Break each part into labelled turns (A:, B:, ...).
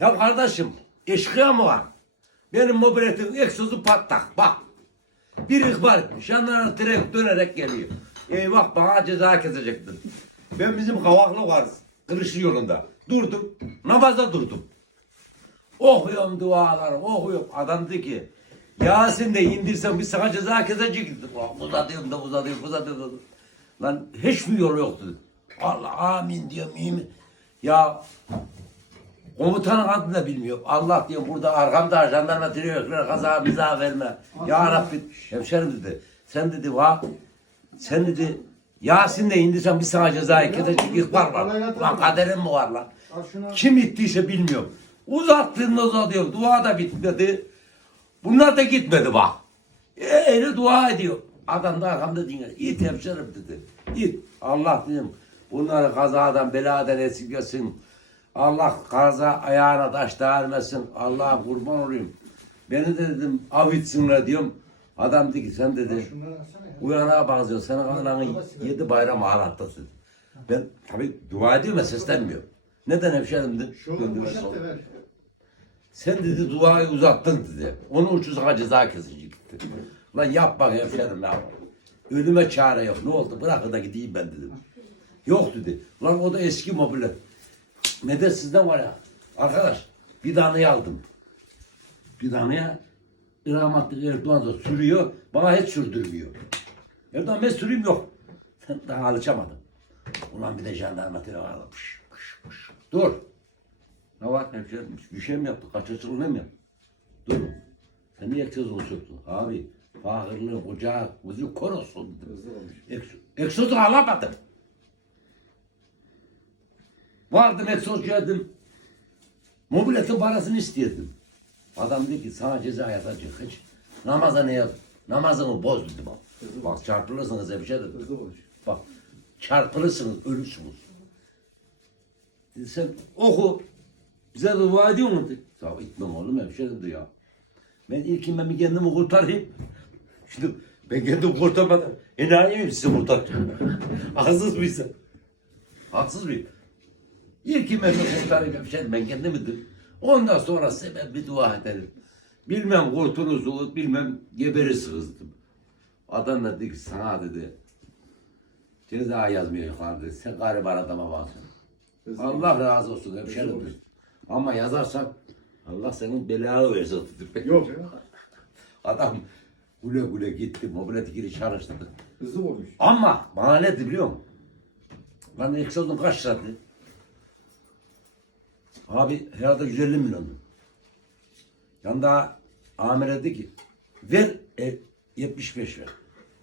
A: Ya kardeşim eşkıya mı var? Benim mobiletin egzozu patlak bak. Bir ihbar etmiş. Yanlarına tren dönerek geliyor. Eyvah bana ceza kesecektin. Ben bizim kavaklı var. Kırışı yolunda. Durdum. Namaza durdum. Okuyorum duaları, okuyorum. Adam dedi ki, Yasin de indirsem bir sana ceza kesecektim. Ulan Uzatıyorum da uzatıyorum, uzatıyorum. Lan hiçbir yol yoktu. Allah amin diyorum. Ya komutanın adını da bilmiyorum. Allah diyorum burada arkamda jandarma tiriyor. Kaza biza verme. Ya Rabbi hemşerim dedi. Sen dedi va sen dedi Yasin de indirsem bir sana cezayı kesecek ihbar var. Lan kaderim mi var lan? Kim ittiyse bilmiyorum. Uzattığında uzatıyor. Dua da bitmedi. Bunlar da gitmedi bak. E, öyle dua ediyor. Adam da arkamda dinliyor. İt hemşerim dedi. İt. Allah dedim. Bunları kazadan beladan esirgesin. Allah kaza ayağına taş değermesin. Allah'a kurban olayım. Beni de dedim avitsinler diyorum. Adam dedi ki sen dedi. Uyanağa benziyor. Senin ananı yedi bayram ağlattasın. Ben tabi dua ediyorum ya seslenmiyorum. Neden hemşerim dedi. Sen dedi duayı uzattın dedi. Onun için sana ceza kesecek gitti. Lan yapma hemşerim ya. Ölüme çare yok. Ne oldu? Bırakın da gideyim ben dedim. Yok dedi. Lan o da eski mobilet. Medet sizden var ya. Arkadaş bir taneyi aldım. Bir taneye rahmetli Erdoğan da sürüyor. Bana hiç sürdürmüyor. Erdoğan ben süreyim yok. Daha alışamadım. Ulan bir de jandarma pış pış. Dur. Ne var hemşerim? Bir şey mi yaptık? Kaçırtılı ne mi yaptık? Dur. Sen niye egzozu söktün? Abi fakirliğin ocağı bizi kor olsun. Egz- Egzozu alamadım. Vardım egzozcuya dedim. Mobiletin parasını istedim. Adam dedi ki sana ceza yatacak hiç. Namaza ne yap? Namazını boz dedi bak. Bak çarpılırsınız hemşerim.
B: Hızlı konuş.
A: Bak çarpılırsınız, ölürsünüz. Dedi, sen oku. Bize dua ediyor musun? dedi. Ya gitmem oğlum hemşerim diyor ya. Ben ben bir kendimi kurtarayım. Şimdi ben kendimi kurtarmadan enayi miyim sizi kurtaracağım? Haksız mıyım? Haksız mıyım? Ben bir kurtarayım hemşerim ben kendimi de. Ondan sonra size ben bir dua ederim. Bilmem kurtulursunuz, bilmem geberirsiniz. Adam da dedi ki sana dedi. Ceza yazmıyor yukarıda. dedi. Sen gariban adama baksın. Allah razı olsun hemşerim. dedi. Ama yazarsan Allah senin belanı versin. dedi.
B: Yok.
A: Adam güle güle gitti. Mobileti giri çalıştırdı.
B: Hızlı konuş.
A: Ama bana ne dedi biliyor musun? Lan egzozun kaç liraydı? Abi herhalde 150 milyon. Yanında amir dedi ki ver e, 75 ver.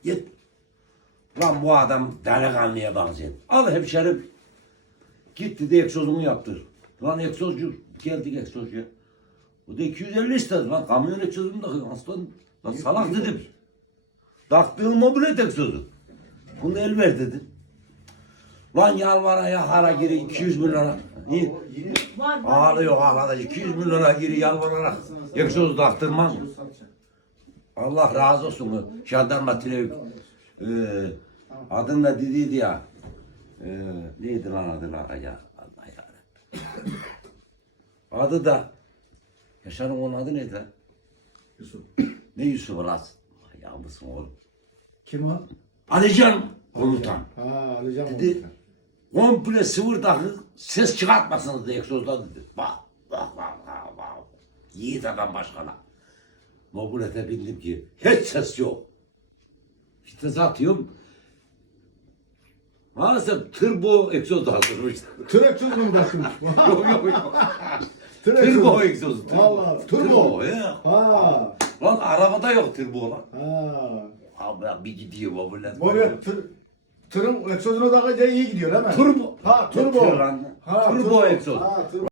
A: Yet. Lan bu adam delikanlıya benziyor. Al hemşerim. Gitti de egzozunu yaptır. Lan egzozcu geldik egzozcuya. O da 250 istedi lan kamyon egzozunu da aslan. Lan salak dedim. Taktığın mobilet egzozu. Bunu el ver dedi. Lan yalvara yakara giri 200 milyona. İyi.
C: Var var.
A: Ağlıyor ağladı. 200 milyona giri yalvararak egzozu taktırmam. Allah razı olsun. Jandarma tire ee, adın da dediydi ya. Ee, neydi lan adı lan ya? Allah yarabbim. adı da Yaşar'ın onun adı neydi lan?
B: Yusuf.
A: Ne Yusuf lan? Ya mısın oğlum?
B: Kim o?
A: Alican komutan.
B: Ha alacağım
A: Dedi.
B: onu.
A: Komple sıvır takı ses çıkartmasınız diye egzozda dedi. Bak bak bak bak bak. Yiğit adam başkana. Mobilete bindim ki hiç ses yok. İşte atıyorum. Maalesef turbo egzoz hazırmış.
B: Trak çok mu bırakmış?
A: yok yok yok. Turbo
B: çok.
A: egzoz. Turbo.
B: Allah, turbo.
A: ya.
B: Ha.
A: Lan arabada yok turbo lan.
B: Ha.
A: Abi bir gidiyor mobilet.
B: Böyle tır, tırın egzozunu takınca iyi gidiyor değil mi?
A: Turbo.
B: Ha turbo. Ha
A: Turbo egzoz.
B: Ha turbo.